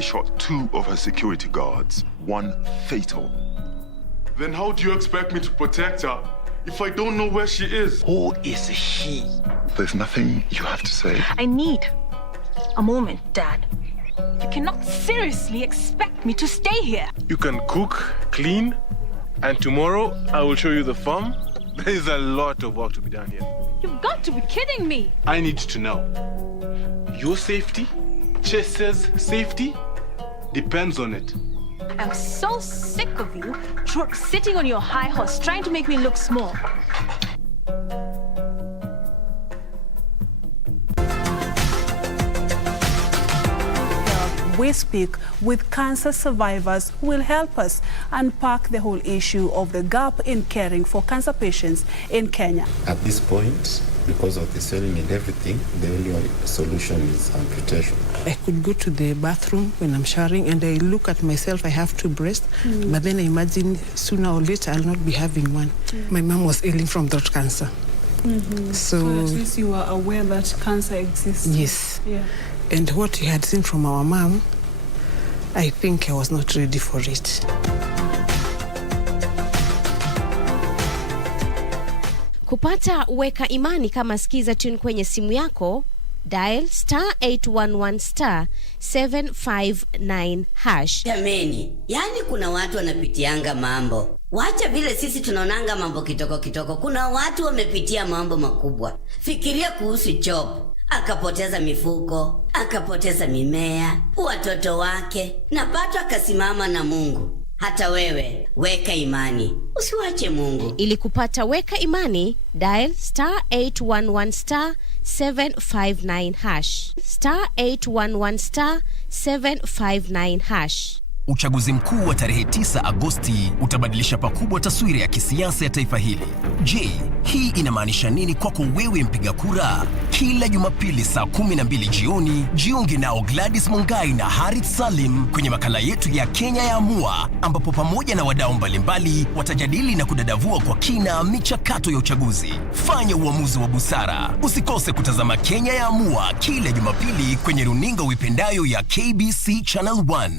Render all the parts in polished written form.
They shot 2 of her security guards, 1 fatal. Then how do you expect me to protect her if I don't know where she is? Who is she? There's nothing you have to say. I need a moment, Dad. You cannot seriously expect me to stay here. You can cook, clean, and tomorrow I will show you the farm. There is a lot of work to be done here. You've got to be kidding me. I need to know. Your safety, Chester's safety, depends on it. I'm so sick of you sitting on your high horse trying to make me look small. We speak with cancer survivors who will help us unpack the whole issue of the gap in caring for cancer patients in Kenya. At this point, because of the swelling and everything, the only solution is amputation. I could go to the bathroom when I'm showering and I look at myself, I have 2 breasts, but then I imagine sooner or later I'll not be having one. My mom was ailing from throat cancer. So at least you are aware that cancer exists. Yes. Yeah. And what you had seen from our mom, I think I was not ready for it. Kupata weka imani kama skiza tune kwenye simu yako, dial *811 *759#. Jameni, yani kuna watu wanapitianga mambo. Wacha vile sisi tunaonanga mambo kitoko kitoko. Kuna watu wamepitia mambo makubwa. Fikiria kuhusu Job. Akapoteza mifugo, akapoteza mimea, watoto wake, na bado akasimama na Mungu. Hata wewe, weka imani. Usiwache Mungu. Ili kupata weka imani, dial *811 *759#. *811 *759#. Uchaguzi mkuu wa tarehe 9 Agosti utabadilisha pakubwa taswira ya kisiasa ya taifa hili. Je, hii inamaanisha nini kwako wewe mpiga kura? Kila Jumapili saa 12 jioni, jiunge nao Gladys Mungai na Harith Salim kwenye makala yetu ya Kenya ya Amua, ambapo pamoja na wadau mbalimbali watajadili na kudadavua kwa kina michakato ya uchaguzi. Fanya uamuzi wa busara. Usikose kutazama Kenya ya Amua kila Jumapili kwenye runinga uipendayo ya KBC Channel 1.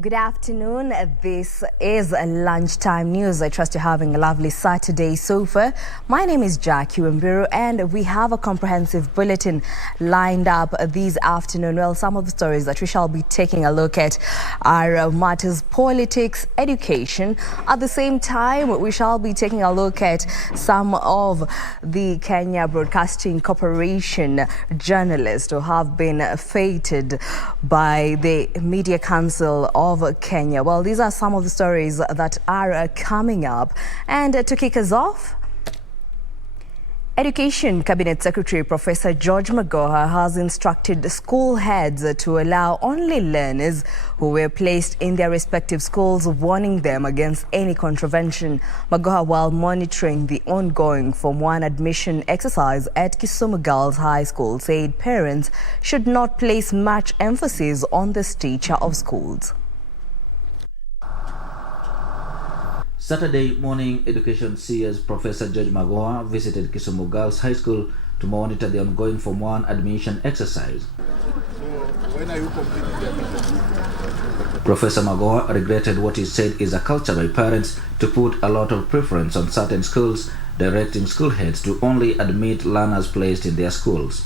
Good afternoon. This is Lunchtime News. I trust you're having a lovely Saturday so far. My name is Wambiru, and we have a comprehensive bulletin lined up this afternoon. Well, some of the stories that we shall be taking a look at are matters politics, education. At the same time, we shall be taking a look at some of the Kenya Broadcasting Corporation journalists who have been fated by the Media Council of Kenya. Well, these are some of the stories that are coming up. And to kick us off, Education Cabinet Secretary Professor George Magoha has instructed school heads to allow only learners who were placed in their respective schools, warning them against any contravention. Magoha, while monitoring the ongoing Form 1 admission exercise at Kisumu Girls High School, said parents should not place much emphasis on the stature of schools. Saturday morning, Education CS Professor George Magoha visited Kisumu Girls High School to monitor the ongoing Form 1 admission exercise. Professor Magoha regretted what he said is a culture by parents to put a lot of preference on certain schools, directing school heads to only admit learners placed in their schools.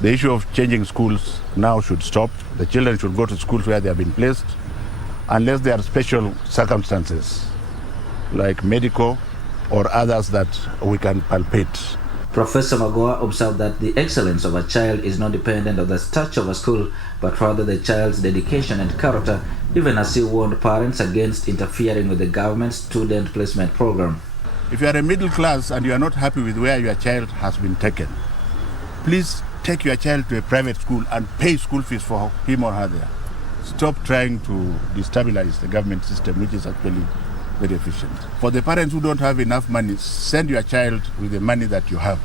The issue of changing schools now should stop. The children should go to schools where they have been placed, unless there are special circumstances like medical or others that we can palpate. Professor Magoa observed that the excellence of a child is not dependent on the structure of a school, but rather the child's dedication and character, even as he warned parents against interfering with the government's student placement program. If you are a middle class and you are not happy with where your child has been taken, please take your child to a private school and pay school fees for him or her there. Stop trying to destabilize the government system, which is actually very efficient. For the parents who don't have enough money, send your child with the money that you have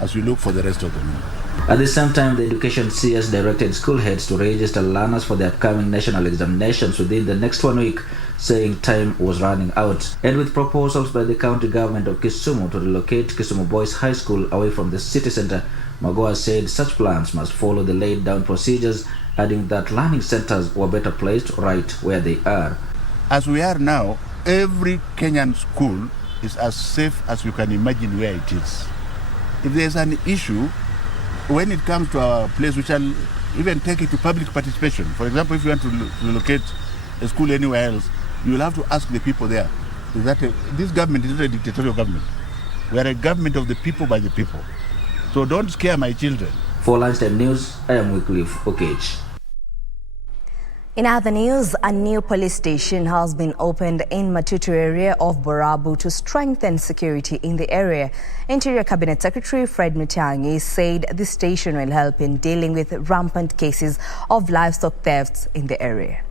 as you look for the rest of the money. At the same time, the Education CS directed school heads to register learners for the upcoming national examinations within the next 1 week, saying time was running out. And with proposals by the county government of Kisumu to relocate Kisumu Boys High School away from the city centre, Magoa said such plans must follow the laid down procedures, adding that learning centres were better placed right where they are. As we are now, every Kenyan school is as safe as you can imagine where it is. If there's an issue, when it comes to our place, we shall even take it to public participation. For example, if you want to relocate a school anywhere else, you will have to ask the people there. This government is not a dictatorial government. We are a government of the people by the people. So don't scare my children. For Lunchtime News, I am Wycliffe Okech. In other news, a new police station has been opened in Matutu area of Borabu to strengthen security in the area. Interior Cabinet Secretary Fred Matiang'i said the station will help in dealing with rampant cases of livestock thefts in the area.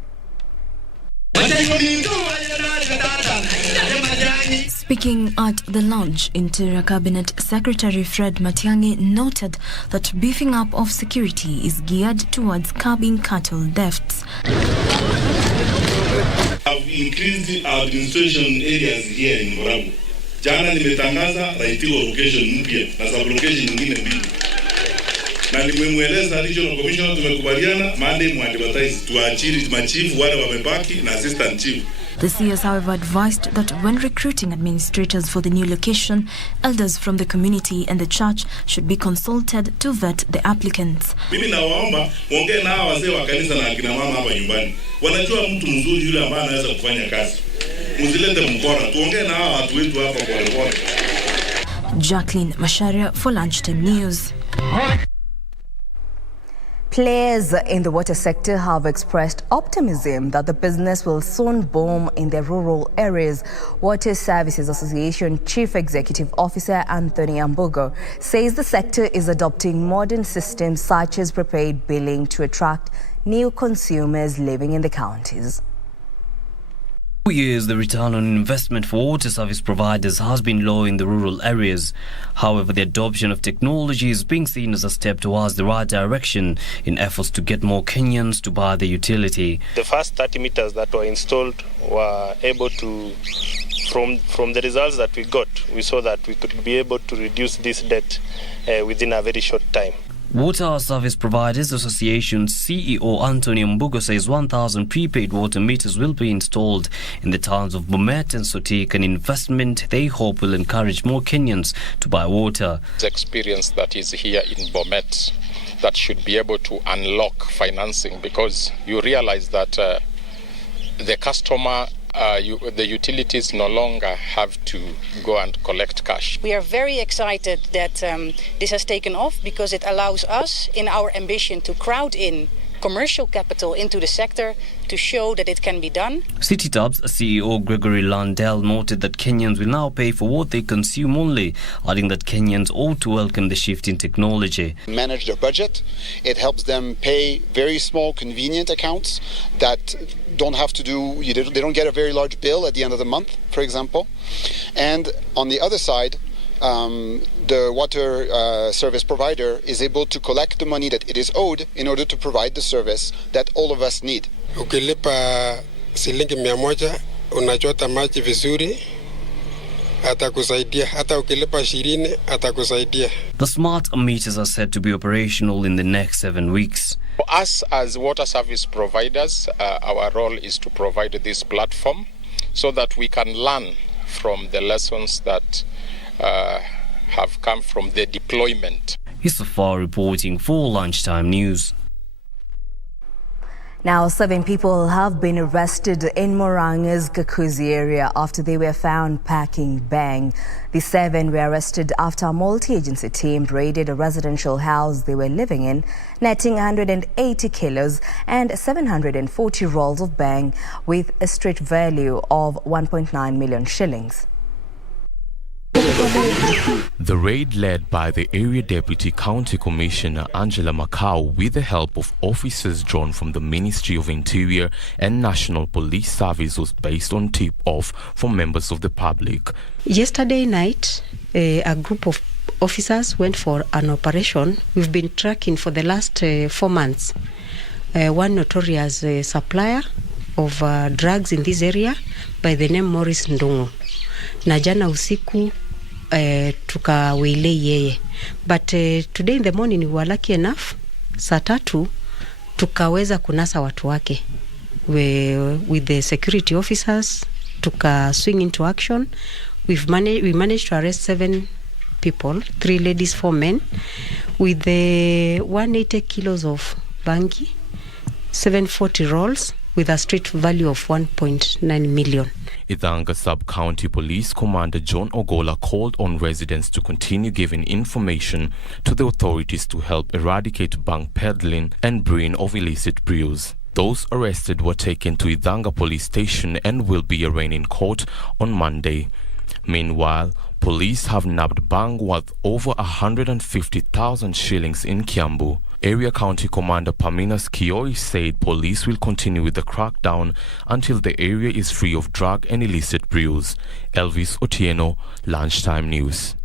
Speaking at the launch, Interior Cabinet Secretary Fred Matiang'i noted that beefing up of security is geared towards curbing cattle thefts. Have increased our administration areas here in Wambiru. Jana nimetangaza raitiwa location mpya na sub-location nyingine mbili. Na nimemweleza regional commissioner tumekubaliana Monday mu-advertise tuachiri machief wale wamebaki na assistant chief. The CS, however, advised that when recruiting administrators for the new location, elders from the community and the church should be consulted to vet the applicants. Mimi nawaomba muongee na hawa wazee wa kanisa na akina mama hapa nyumbani. Wanajua mtu mzuri yule ambaye anaweza kufanya kazi. Mzilete mkora, tuongee na hawa watu wetu hapa kwa pole. Jacqueline Masharia for Lunchtime News. Players in the water sector have expressed optimism that the business will soon boom in their rural areas. Water Services Association Chief Executive Officer Anthony Ambugo says the sector is adopting modern systems such as prepaid billing to attract new consumers living in the counties. For years, the return on investment for water service providers has been low in the rural areas. However, the adoption of technology is being seen as a step towards the right direction in efforts to get more Kenyans to buy the utility. The first 30 meters that were installed were able to, from the results that we got, we saw that we could be able to reduce this debt within a very short time. Water Service Providers Association CEO Anthony Mbugo says 1,000 prepaid water meters will be installed in the towns of Bomet and Sotik, an investment they hope will encourage more Kenyans to buy water. The experience that is here in Bomet that should be able to unlock financing, because you realize that the customer, the utilities no longer have to go and collect cash. We are very excited that this has taken off, because it allows us in our ambition to crowd in commercial capital into the sector to show that it can be done. CityTub's CEO Gregory Landell noted that Kenyans will now pay for what they consume only, adding that Kenyans ought to welcome the shift in technology. Manage their budget. It helps them pay very small, convenient accounts that don't have to do, they don't get a very large bill at the end of the month, for example. And on the other side, the water service provider is able to collect the money that it is owed in order to provide the service that all of us need. Ukilipa shilingi 100 unachota maji vizuri, atakusaidia. Hata ukilipa 20 atakusaidia. The smart meters are set to be operational in the next 7 weeks. For us as water service providers, our role is to provide this platform so that we can learn from the lessons that have come from the deployment. Yusufar reporting for Lunchtime News. Now, 7 people have been arrested in Moranga's Kakuzi area after they were found packing bang. The 7 were arrested after a multi-agency team raided a residential house they were living in, netting 180 kilos and 740 rolls of bang with a street value of 1.9 million shillings. The raid, led by the area Deputy County Commissioner Angela Macau with the help of officers drawn from the Ministry of Interior and National Police Service, was based on tip-off from members of the public. Yesterday night, a group of officers went for an operation we've been tracking for the last 4 months. One notorious supplier of drugs in this area by the name Morris Ndungu. Na jana usiku tukawile yeye, but today in the morning we were lucky enough, saa 3 tukaweza kunasa watu wake with the security officers, tuka swing into action. We managed to arrest 7 people, 3 ladies, 4 men, with the 180 kilos of bangi, 740 rolls with a street value of 1.9 million. Ithanga Sub-County Police Commander John Ogola called on residents to continue giving information to the authorities to help eradicate bank peddling and brewing of illicit brews. Those arrested were taken to Ithanga Police Station and will be arraigned in court on Monday. Meanwhile, police have nabbed bang worth over 150,000 shillings in Kiambu. Area County Commander Paminas Kioi said police will continue with the crackdown until the area is free of drug and illicit brews. Elvis Otieno, Lunchtime News.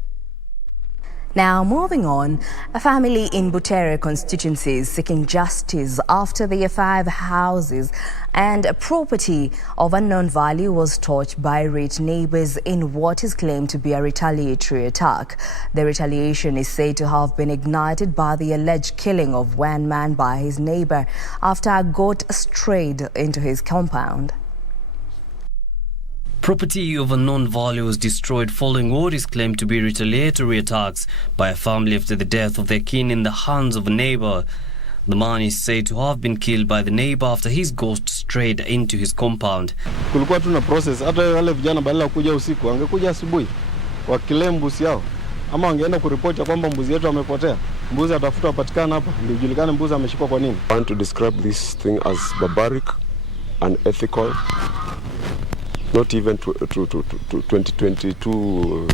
Now, moving on, a family in Butere constituency is seeking justice after their 5 houses and a property of unknown value was torched by irate neighbors in what is claimed to be a retaliatory attack. The retaliation is said to have been ignited by the alleged killing of one man by his neighbor after a goat strayed into his compound. Property of unknown value was destroyed following what is claimed to be retaliatory attacks by a family after the death of their kin in the hands of a neighbor. The man is said to have been killed by the neighbor after his ghost strayed into his compound. Kulikuwa tuna process, hata wale vijana badala kuja usiku wangekuja asubuhi wakile mbuzi yao, ama wangeenda kuripoti kwamba mbuzi yetu amepotea. Mbuzi atafuta patikana hapa ndio julikane mbuzi ameshikwa kwa nini. I want to describe this thing as barbaric, unethical, not even to 2022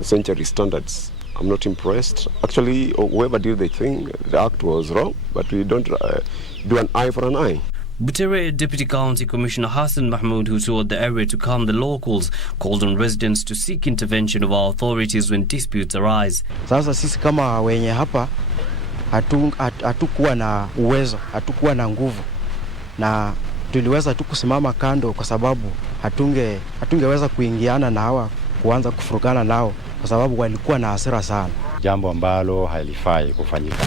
century standards. I'm not impressed. Actually, whoever did the thing, the act was wrong, but we don't do an eye for an eye. Butere Deputy County Commissioner Hassan Mahmoud, who toured the area to calm the locals, called on residents to seek intervention of our authorities when disputes arise. Sasa sisi kama wenye hapa hatukuwa na uwezo, hatukuwa na nguvu, na tuliweza tu kusimama kando kwa sababu hatungeweza kuingiana na hawa kuanza kufurukana nao kwa sababu walikuwa na hasira sana, jambo ambalo halifai kufanyika.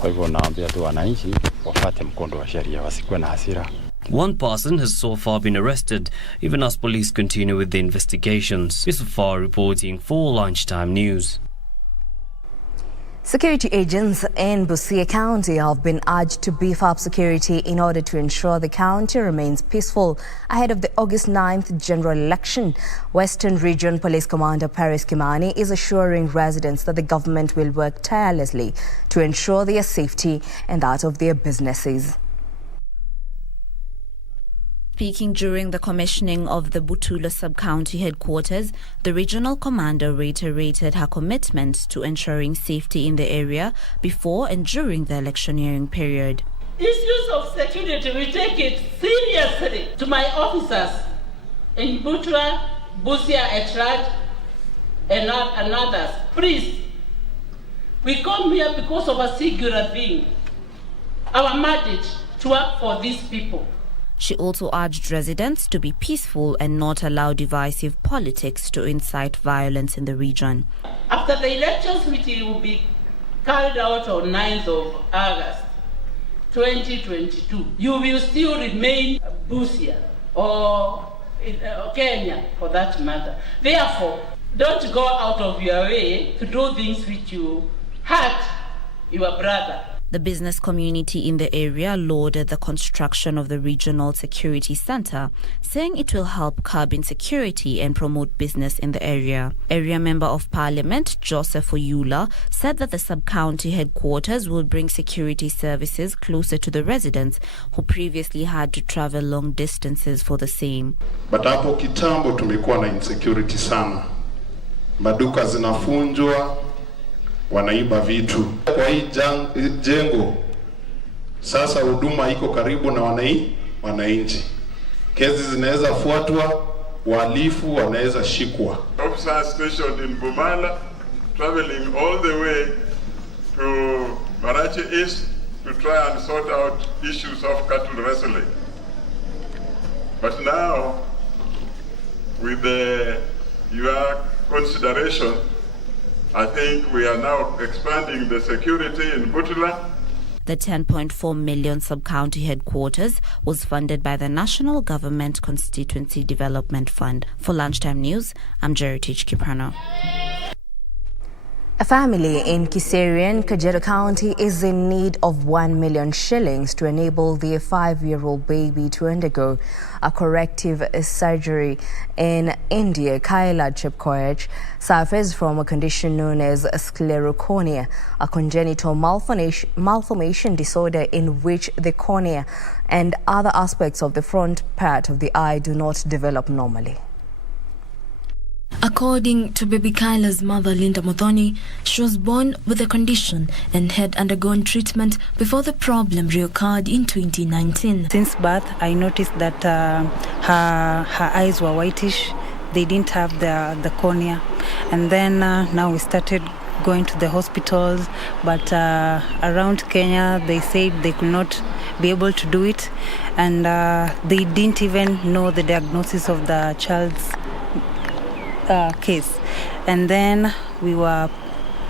Kwa hivyo naambia tu wananchi wafuate mkondo wa sheria, wasikuwe na hasira. One person has so far been arrested, even as police continue with the investigations. Yusufar reporting for Lunchtime News. Security agents in Busia County have been urged to beef up security in order to ensure the county remains peaceful ahead of the August 9th general election. Western Region Police Commander Paris Kimani is assuring residents that the government will work tirelessly to ensure their safety and that of their businesses. Speaking during the commissioning of the Butula sub-county headquarters, the regional commander reiterated her commitment to ensuring safety in the area before and during the electioneering period. Issues of security, we take it seriously. To my officers in Butula, Busia at large, and others, please, we come here because of a singular thing, our mandate to work for these people. She also urged residents to be peaceful and not allow divisive politics to incite violence in the region. After the elections, which will be carried out on 9th of August 2022, you will still remain Busia or Kenya for that matter. Therefore, don't go out of your way to do things which you hurt your brother. The business community in the area lauded the construction of the Regional Security Center, saying it will help curb insecurity and promote business in the area. Area Member of Parliament Joseph Oyula said that the sub-county headquarters will bring security services closer to the residents who previously had to travel long distances for the same. But hapo kitambo tumekuwa na insecurity sana. Maduka zinafunjwa, wanaiba vitu. Kwa hii jengo sasa huduma iko karibu na wananchi. Kesi zinaweza fuatwa, wahalifu wanaweza shikwa. Officers stationed in Bumala traveling all the way to Marachi East to try and sort out issues of cattle wrestling. But now, with your consideration, I think we are now expanding the security in Butula. The 10.4 million sub-county headquarters was funded by the National Government Constituency Development Fund. For Lunchtime News, I'm Jeritage Kiprano. A family in Kiserian, Kajiado County is in need of 1 million shillings to enable their 5-year-old baby to undergo a corrective surgery in India. Kaila Chepkoech suffers from a condition known as sclerocornea, a congenital malformation disorder in which the cornea and other aspects of the front part of the eye do not develop normally. According to baby Kyla's mother, Linda Muthoni, she was born with the condition and had undergone treatment before the problem reoccurred in 2019. Since birth, I noticed that her eyes were whitish. They didn't have the cornea. And then now we started going to the hospitals, but around Kenya, they said they could not be able to do it. And they didn't even know the diagnosis of the child's case. And then we were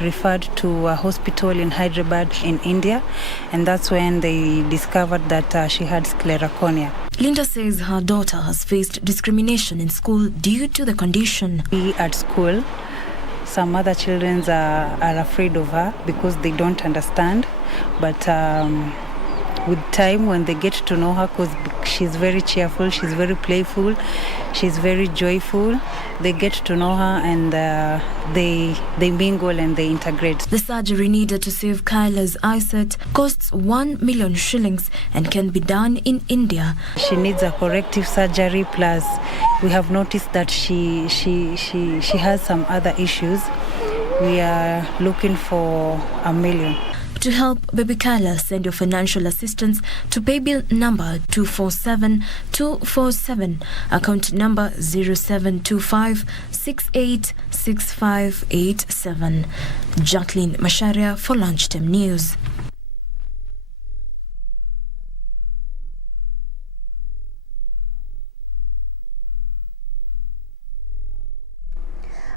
referred to a hospital in Hyderabad in India, and that's when they discovered that she had sclerocornea. Linda says her daughter has faced discrimination in school due to the condition. At school, some other children are afraid of her because they don't understand, but with time, when they get to know her, because she's very cheerful, she's very playful, she's very joyful, they get to know her, and they mingle and they integrate. The surgery needed to save Kyla's eyesight costs 1 million shillings and can be done in India. She needs a corrective surgery, plus we have noticed that she has some other issues. We are looking for 1 million. To help baby Kyla, send your financial assistance to paybill number 247247, account number 0725686587. Jacqueline Masharia for Lunchtime News.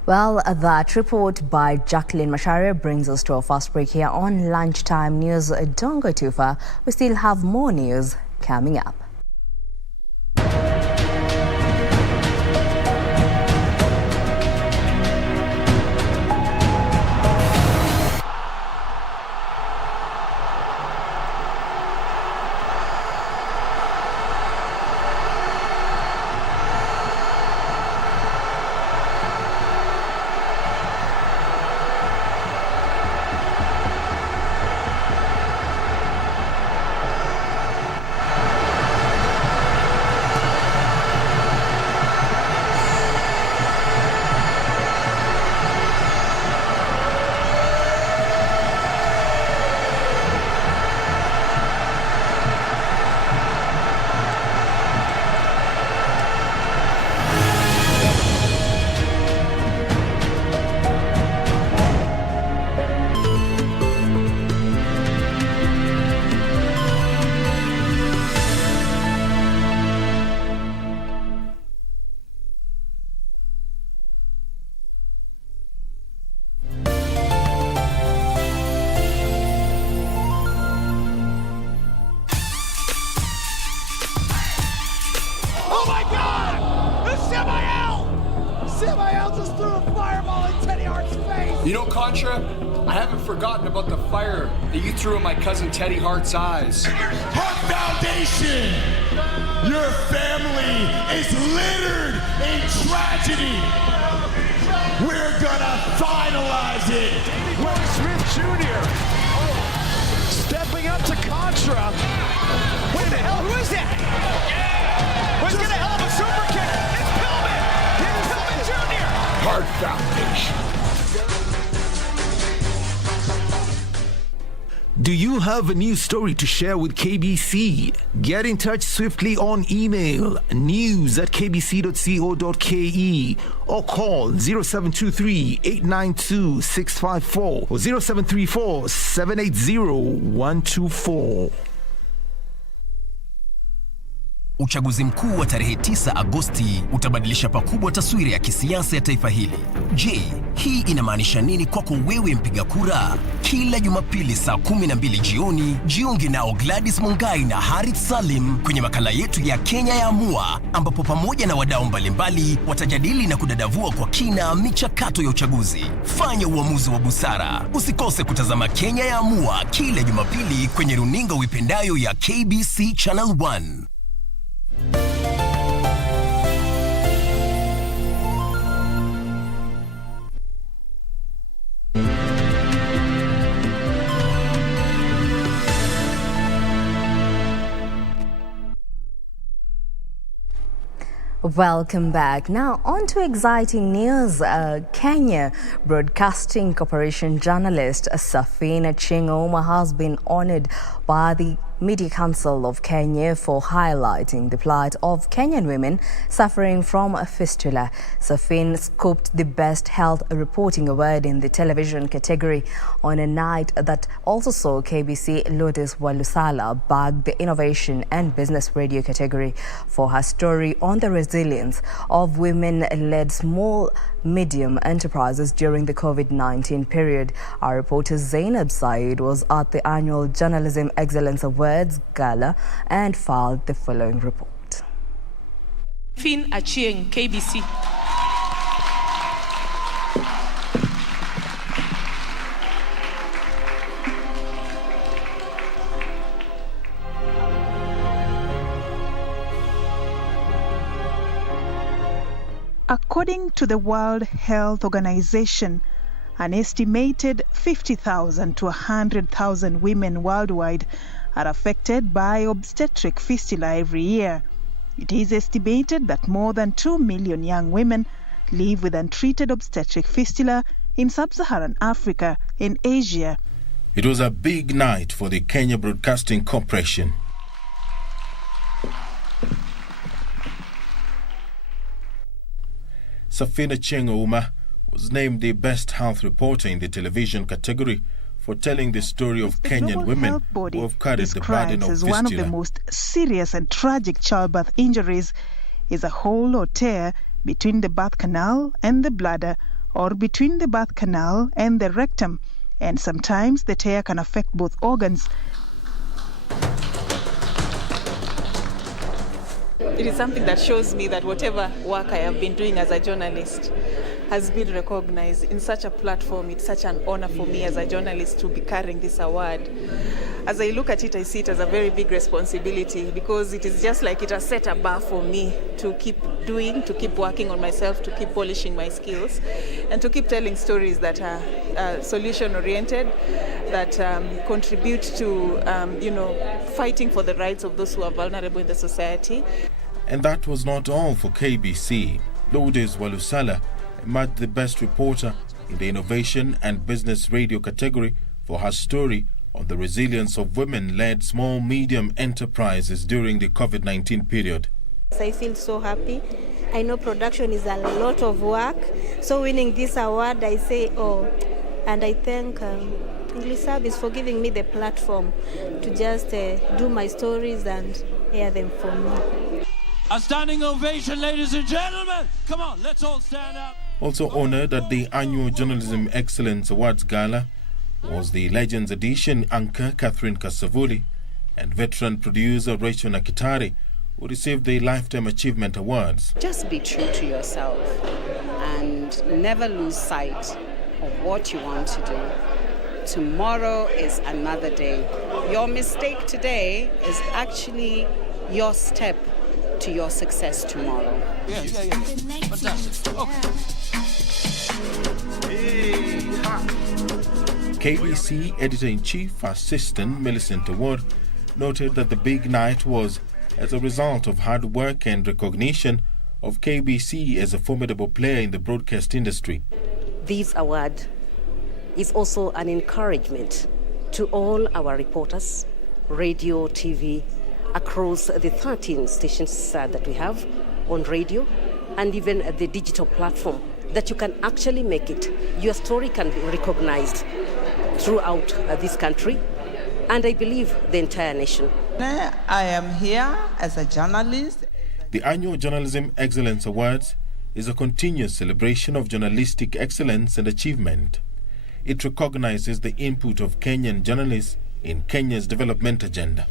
Well, that report by Jacqueline Masharia brings us to our first break here on Lunchtime News. Don't go too far. We still have more news coming up. Samael just threw a fireball in Teddy Hart's face. You know, Contra, I haven't forgotten about the fire that you threw in my cousin Teddy Hart's eyes. Hart Foundation, your family is littered in tragedy. We're gonna finalize it. Will Smith Jr. stepping up to Contra. What the hell? Who is that? Yeah! He's got a hell of a super kick. It's Pillman. It's Pillman Jr. Hart Foundation. Do you have a news story to share with KBC? Get in touch swiftly on email news@kbc.co.ke or call 0723-892-654 or 0734-780-124. Uchaguzi mkuu wa tarehe 9 Agosti utabadilisha pakubwa taswira ya kisiasa ya taifa hili. Je, hii inamaanisha nini kwako wewe mpiga kura? Kila Jumapili saa 12 jioni, jiunge nao Gladys Mungai na Harith Salim kwenye makala yetu ya Kenya ya Amua, ambapo pamoja na wadau mbalimbali watajadili na kudadavua kwa kina michakato ya uchaguzi. Fanya uamuzi wa busara. Usikose kutazama Kenya ya Amua kila Jumapili kwenye runinga uipendayo ya KBC Channel 1. Welcome back. Now, on to exciting news. Kenya Broadcasting Corporation journalist Safina Chingoma has been honored by the Media Council of Kenya for highlighting the plight of Kenyan women suffering from a fistula. Safin scooped the Best Health Reporting Award in the television category on a night that also saw KBC Lourdes Walusala bag the Innovation and Business Radio category for her story on the resilience of women-led small medium enterprises during the COVID-19 period. Our reporter Zainab Said was at the annual Journalism Excellence Awards Gala and filed the following report. Fin Achieng, KBC. According to the World Health Organization, an estimated 50,000 to 100,000 women worldwide are affected by obstetric fistula every year. It is estimated that more than 2 million young women live with untreated obstetric fistula in sub-Saharan Africa and Asia. It was a big night for the Kenya Broadcasting Corporation. Safina Chingoma was named the Best Health Reporter in the television category for telling the story of Kenyan women who have carried the burden of fistula. One of the most serious and tragic childbirth injuries is a hole or tear between the birth canal and the bladder, or between the birth canal and the rectum, and sometimes the tear can affect both organs. It is something that shows me that whatever work I have been doing as a journalist has been recognized in such a platform. It's such an honor for me as a journalist to be carrying this award. As I look at it, I see it as a very big responsibility, because it is just like it has set a bar for me to keep doing, to keep working on myself, to keep polishing my skills, and to keep telling stories that are solution-oriented, that contribute to, fighting for the rights of those who are vulnerable in the society. And that was not all for KBC. Lourdes Walusala emerged the best reporter in the Innovation and Business Radio category for her story on the resilience of women-led small-medium enterprises during the COVID-19 period. I feel so happy. I know production is a lot of work, so winning this award, I say, and I thank English Service for giving me the platform to just do my stories and air them for me. A standing ovation, ladies and gentlemen. Come on, let's all stand up. Also honored at the annual Journalism Excellence Awards Gala was the Legends Edition anchor Catherine Kasavuli and veteran producer Rachel Nakitari, who received the Lifetime Achievement Awards. Just be true to yourself and never lose sight of what you want to do. Tomorrow is another day. Your mistake today is actually your step to your success tomorrow. KBC Editor-in-Chief Assistant Millicent Award noted that the big night was as a result of hard work and recognition of KBC as a formidable player in the broadcast industry. This award is also an encouragement to all our reporters, radio, TV, across the 13 stations that we have on radio and even the digital platform, that you can actually make it. Your story can be recognized throughout this country and I believe the entire nation. I am here as a journalist. The annual Journalism Excellence Awards is a continuous celebration of journalistic excellence and achievement. It recognizes the input of Kenyan journalists in Kenya's development agenda.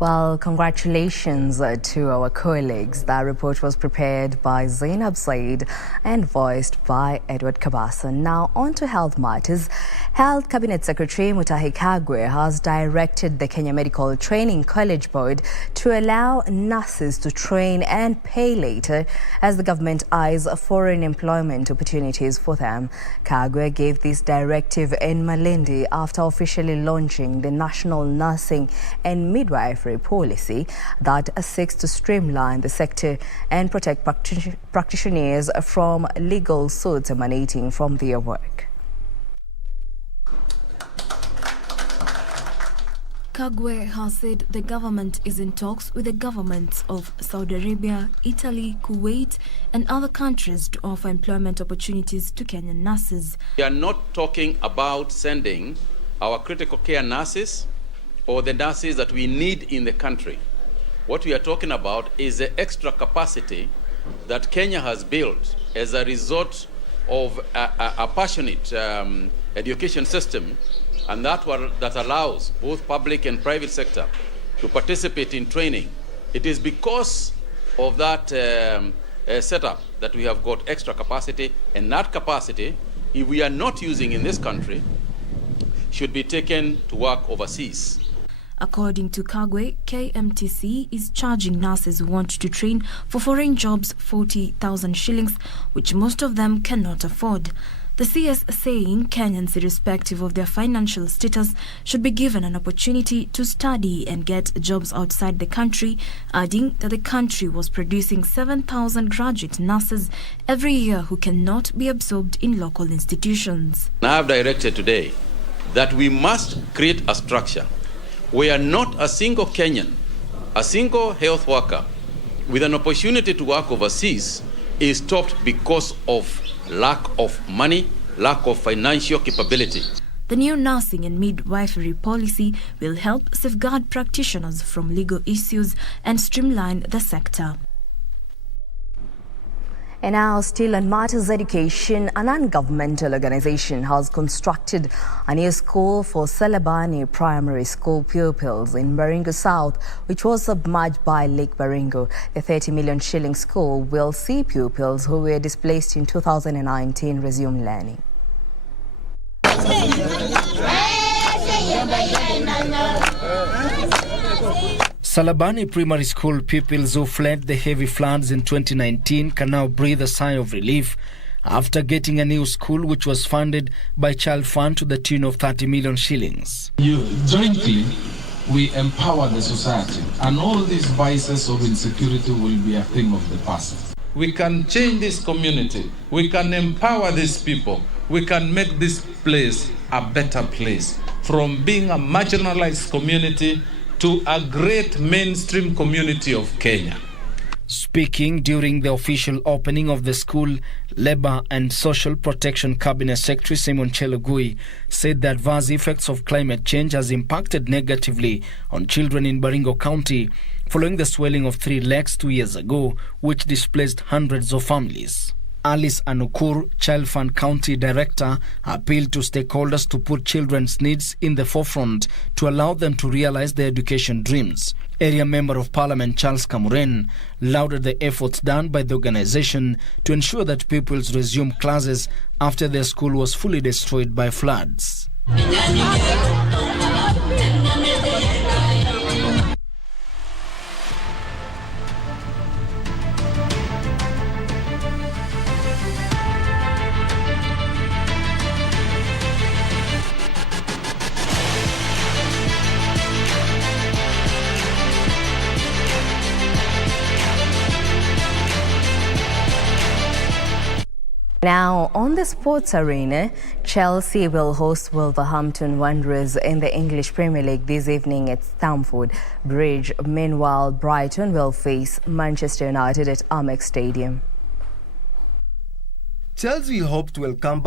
Well, congratulations to our colleagues. That report was prepared by Zainab Said and voiced by Edward Kabasa. Now, on to health matters. Health Cabinet Secretary Mutahi Kagwe has directed the Kenya Medical Training College Board to allow nurses to train and pay later as the government eyes foreign employment opportunities for them. Kagwe gave this directive in Malindi after officially launching the National Nursing and Midwifery policy that seeks to streamline the sector and protect practitioners from legal suits emanating from their work. Kagwe has said the government is in talks with the governments of Saudi Arabia, Italy, Kuwait and other countries to offer employment opportunities to Kenyan nurses. We are not talking about sending our critical care nurses or the nurses that we need in the country. What we are talking about is the extra capacity that Kenya has built as a result of a passionate education system, and that allows both public and private sector to participate in training. It is because of that setup that we have got extra capacity, and that capacity, if we are not using in this country, should be taken to work overseas. According to Kagwe, KMTC is charging nurses who want to train for foreign jobs 40,000 shillings, which most of them cannot afford. The CS saying Kenyans, irrespective of their financial status, should be given an opportunity to study and get jobs outside the country, adding that the country was producing 7,000 graduate nurses every year who cannot be absorbed in local institutions. I have directed today that we must create a structure where not a single Kenyan, a single health worker with an opportunity to work overseas is stopped because of lack of money, lack of financial capability. The new nursing and midwifery policy will help safeguard practitioners from legal issues and streamline the sector. And now, still on matters education, a non-governmental organization has constructed a new school for Salabani Primary School pupils in Baringo South, which was submerged by Lake Baringo. The 30 million shilling school will see pupils who were displaced in 2019 resume learning. Salabani Primary School pupils who fled the heavy floods in 2019 can now breathe a sigh of relief after getting a new school which was funded by Child Fund to the tune of 30 million shillings. Jointly, we empower the society, and all these vices of insecurity will be a thing of the past. We can change this community. We can empower these people. We can make this place a better place, from being a marginalized community to a great mainstream community of Kenya. Speaking during the official opening of the school, Labour and Social Protection Cabinet Secretary Simon Chelugui said the adverse effects of climate change has impacted negatively on children in Baringo County following the swelling of 3 lakes 2 years ago, which displaced hundreds of families. Alice Anukur, Child Fund County Director, appealed to stakeholders to put children's needs in the forefront to allow them to realize their education dreams. Area Member of Parliament Charles Kamuren lauded the efforts done by the organization to ensure that pupils resume classes after their school was fully destroyed by floods. Now, on the sports arena, Chelsea will host Wolverhampton Wanderers in the English Premier League this evening at Stamford Bridge. Meanwhile, Brighton will face Manchester United at Amex Stadium. Chelsea hoped will come back